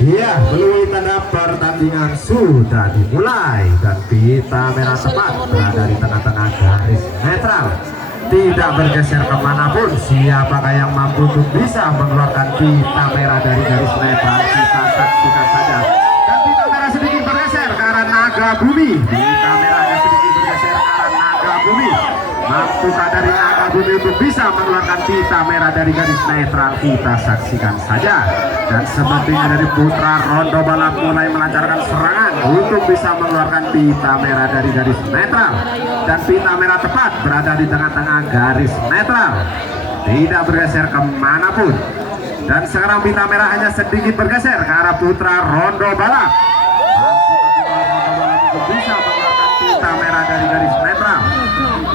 Iya, melalui tanda pertandingan sudah dimulai dan pita merah tepat berada di tengah-tengah garis netral, tidak bergeser kemanapun. Siapakah yang mampu untuk bisa mengeluarkan pita merah dari garis netral? Kita saksikan saja. Dan pita merah sedikit bergeser ke arah naga bumi. Pita merahnya sedikit bergeser ke arah naga bumi. Mampukah dari naga bumi untuk bisa mengeluarkan pita merah dari garis netral? Kita saksikan saja. Dan sepertinya dari putra rondo balap mulai melancarkan serangan untuk bisa mengeluarkan pita merah dari garis netral. Dan pita merah tepat berada di tengah-tengah garis netral, tidak bergeser kemanapun. Dan sekarang pita merah hanya sedikit bergeser ke arah putra rondo balap. Untuk bisa mengeluarkan pita merah dari garis netral,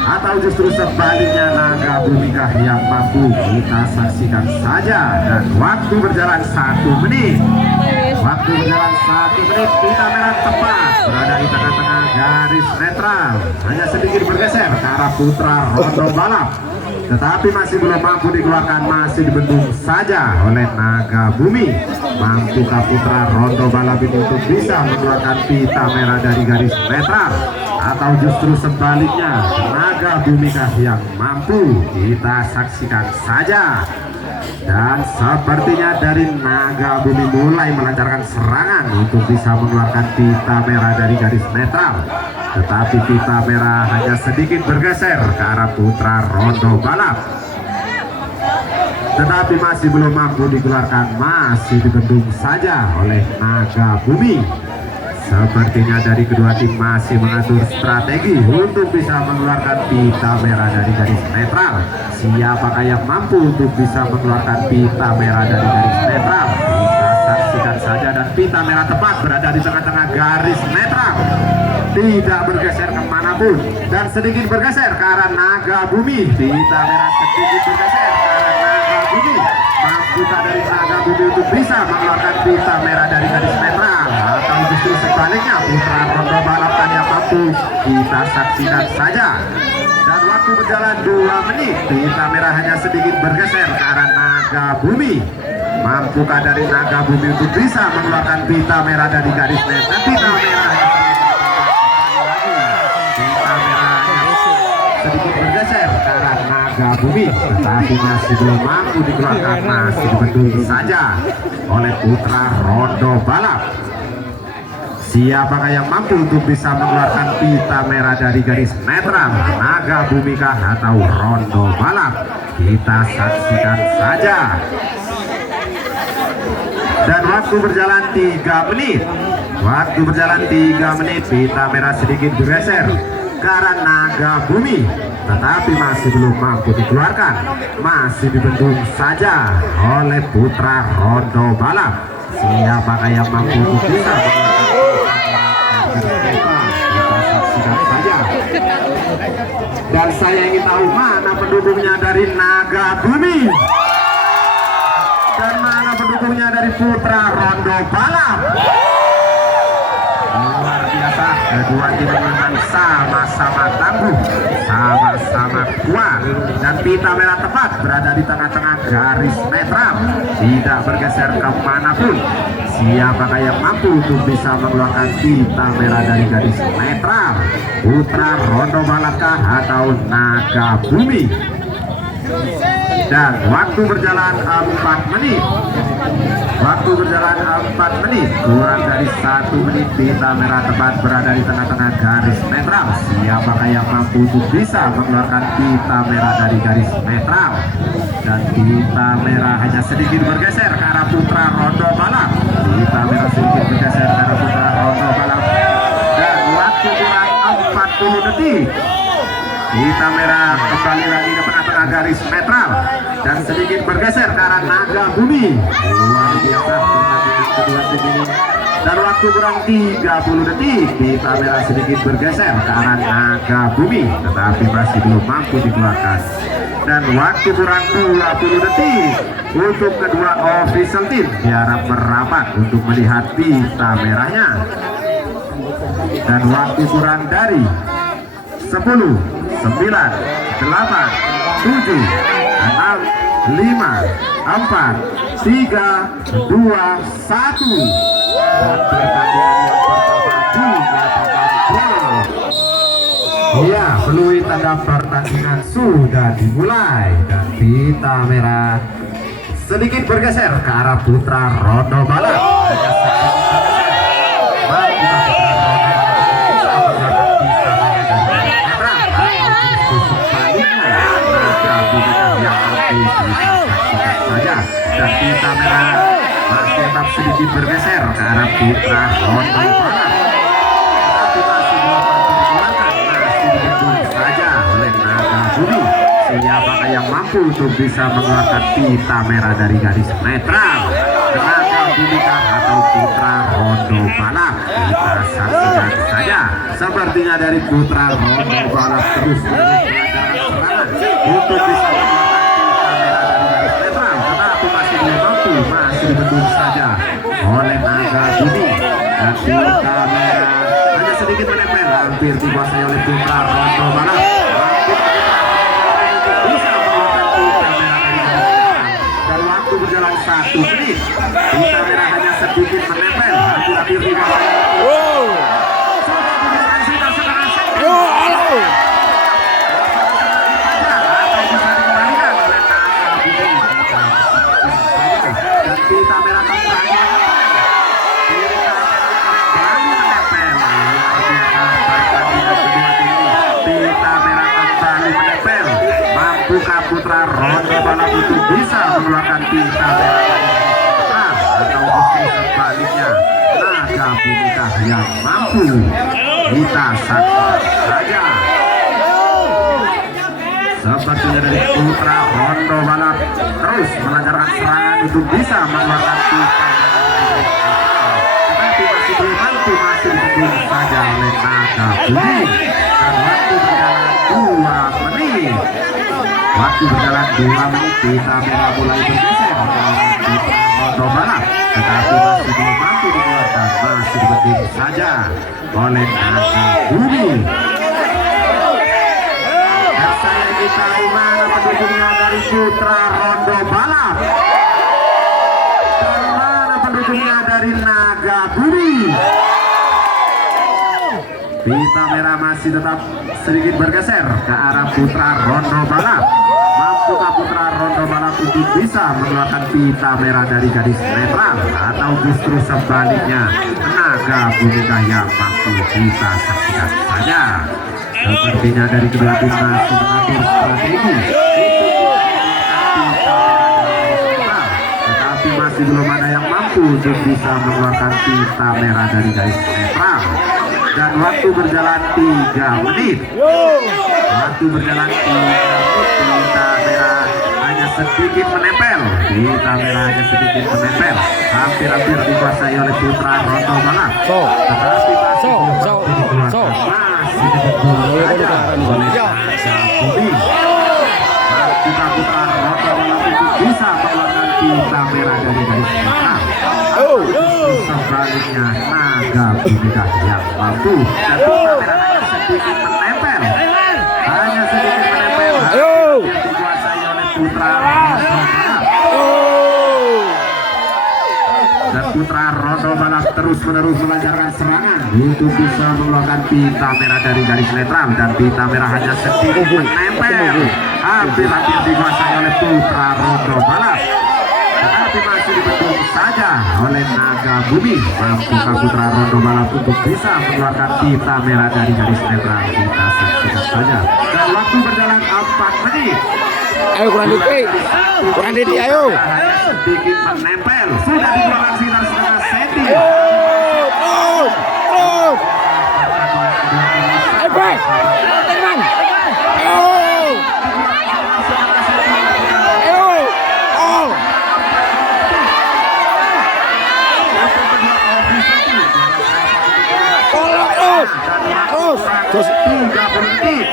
atau justru sebaliknya naga bumikah yang mampu? Kita saksikan saja. Dan waktu berjalan 1 menit. Waktu berjalan 1 menit. Pita merah tepat berada di tengah-tengah garis netral, hanya sedikit bergeser ke arah putra rondo balap, tetapi masih belum mampu dikeluarkan, masih dibendung saja oleh naga bumi. Mampukah putra rondo balap ini untuk bisa mengeluarkan pita merah dari garis netral, atau justru sebaliknya naga bumikah yang mampu? Kita saksikan saja. Dan sepertinya dari naga bumi mulai melancarkan serangan untuk bisa mengeluarkan pita merah dari garis netral, tetapi pita merah hanya sedikit bergeser ke arah putra rondo balap, tetapi masih belum mampu dikeluarkan, masih dibendung saja oleh naga bumi. Sepertinya dari kedua tim masih mengatur strategi untuk bisa mengeluarkan pita merah dari garis netral. Siapakah yang mampu untuk bisa mengeluarkan pita merah dari garis netral? Kita saksikan saja. Dan pita merah tepat berada di tengah-tengah garis netral, tidak bergeser kemanapun, dan sedikit bergeser ke arah naga bumi. Pita merah sedikit bergeser ke arah naga bumi. Mampukah dari naga bumi untuk bisa mengeluarkan pita merah dari garis netral, atau justru sebaliknya putra rondo balapan yang mampu? Kita saksikan saja. Dan waktu berjalan 2 menit. Pita merah hanya sedikit bergeser ke arah naga bumi. Mampukah dari naga bumi untuk bisa mengeluarkan pita merah dari garis netral? Pita merah sedikit bergeser ke arah naga bumi, tetapi masih belum mampu dikeluarkan, masih dibendung saja oleh putra rondo balap. Siapakah yang mampu untuk bisa mengeluarkan pita merah dari garis netral? Naga bumikah atau rondo balap? Kita saksikan saja. Dan waktu berjalan 3 menit. Waktu berjalan 3 menit. Pita merah sedikit bergeser ke arah naga bumi, tetapi masih belum mampu dikeluarkan, masih dibendung saja oleh putra rondo balap. Siapakah yang mampu untuk bisa saja. Dan saya ingin tahu mana pendukungnya dari naga bumi dan mana pendukungnya dari putra rondo balap. Luar biasa, kedua tim memang sama-sama tangguh, sama-sama kuat, dan pita merah tepat berada di tengah-tengah garis netral, tidak bergeser kemanapun. Siapakah yang mampu untuk bisa mengeluarkan pita merah dari garis netral? Putra rondo balapkah atau naga bumi? Dan waktu berjalan 4 menit. Waktu berjalan 4 menit, kurang dari 1 menit. Pita merah tepat berada di tengah-tengah garis netral. Siapakah yang mampu untuk bisa mengeluarkan pita merah dari garis netral? Dan pita merah hanya sedikit bergeser ke arah putra rondo balap. Pita merah sedikit bergeser ke arah putra rondo balap. Dan waktu kurang 40 detik. Pita merah kembali lagi ke tengah-tengah garis netral dan sedikit bergeser ke arah naga bumi. Luar biasa pertandingan kedua tim ini. Dan waktu kurang 30 detik. Pita merah sedikit bergeser ke arah naga bumi, tetapi masih belum mampu dikeluarkan. Dan waktu kurang 20 detik untuk kedua official team diharap merapat untuk melihat pita merahnya. Dan waktu kurang dari 10, 9, 8, 7, 6, 4, 3, 2, 1. Dan pertandingan yang pertama dinyatakan gol. Iya, peluit tanda pertandingan sudah dimulai dan pita merah sedikit bergeser ke arah putra rondo balap. Saja dan pita merah masih tetap sedikit bergeser ke arah putra rondo balap. Tapi masih dibendung saja oleh Naga Bumi. Siapakah yang mampu untuk bisa mengeluarkan pita merah dari garis netral? Naga Bumi atau putra rondo balap? Kita saksikan saja. Sepertinya dari putra rondo balap terus melancarkan serangan untuk bisa masih dibendung saja oleh Naga Bumi. Dan pita merah hanya sedikit menempel, hampir dikuasai oleh putra rondo balap. Bisa mengeluarkan pita merah dari garis dan waktu berjalan 1 menit. Pita merah hanya sedikit menempel, hampir dikuasai. Pita merah kembali menempel. Mampukah putra rondo balap itu bisa mengeluarkan pita merah atau justru sebaliknya Naga Bumi yang mampu? Kita saksikan saja. Sepertinya dari putra rondo balap terus melancarkan serangan untuk bisa mengeluarkan pita, tetapi masih belum mampu, masih dibendung saja oleh Naga Bumi. Dan waktu berjalan 2 menit. Waktu berjalan 2 menit, pita merah mulai bergeser ke putra rondo balap, tetapi masih belum mampu dikeluarkan, masih dibendung saja oleh Naga Bumi. Kita dimana pendukungnya dari putra rondo balap dan mana pendukungnya dari Naga Bumi? Pita merah masih tetap sedikit bergeser ke arah putra rondo balap. Mampukah putra rondo balap untuk bisa mengeluarkan pita merah dari garis netral atau justru sebaliknya Naga Bumi yang mampu? Kita saksikan saja. Sepertinya dari kedua tim masih mengatur strategi, tetapi masih belum ada yang mampu untuk bisa mengeluarkan pita merah dari garis netral. Dan waktu berjalan 3 menit. Waktu berjalan 3 menit, pita merah hanya sedikit menempel. Pita merah hanya sedikit menempel, hampir-hampir dikuasai oleh putra rondo balap. Tetapi masih belum mampu dikeluarkan. Kita putra rondo balap itu bisa mengeluarkan pita merah dari garis netral. Sebaliknya Naga Bumi yang mampu, dan pita merah hanya sedikit menempel, hanya sedikit menempel, yang dikuasai oleh putra rondo balap. Dan putra rondo balap terus-menerus melancarkan serangan untuk bisa mengeluarkan pita merah dari garis netral, dan pita merah hanya sedikit menempel, hampir-hampir dikuasai oleh putra rondo balap, tetapi masih dibendung saja oleh Naga Bumi. Mampukah putra rondo balap untuk bisa mengeluarkan pita merah dari garis netral? Kita saksikan saja. Dan waktu berjalan 4 menit. Ayo kurang dikit, ayo. Hanya sedikit menempel, sudah dikeluarkan sekitar setengah senti. Ayo, teman. Terus 30 menit.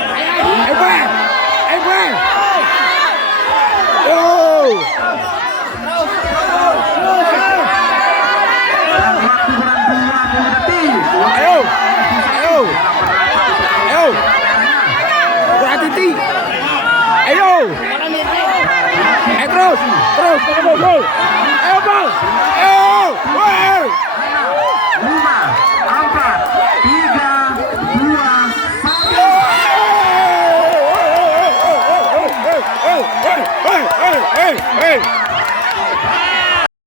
Dan waktu kurang 20 detik. Kurang titik. Ayo. terus, ayo bol, ayo bol, ayo, woi. 5, 4, 3, 2, 1. Hey!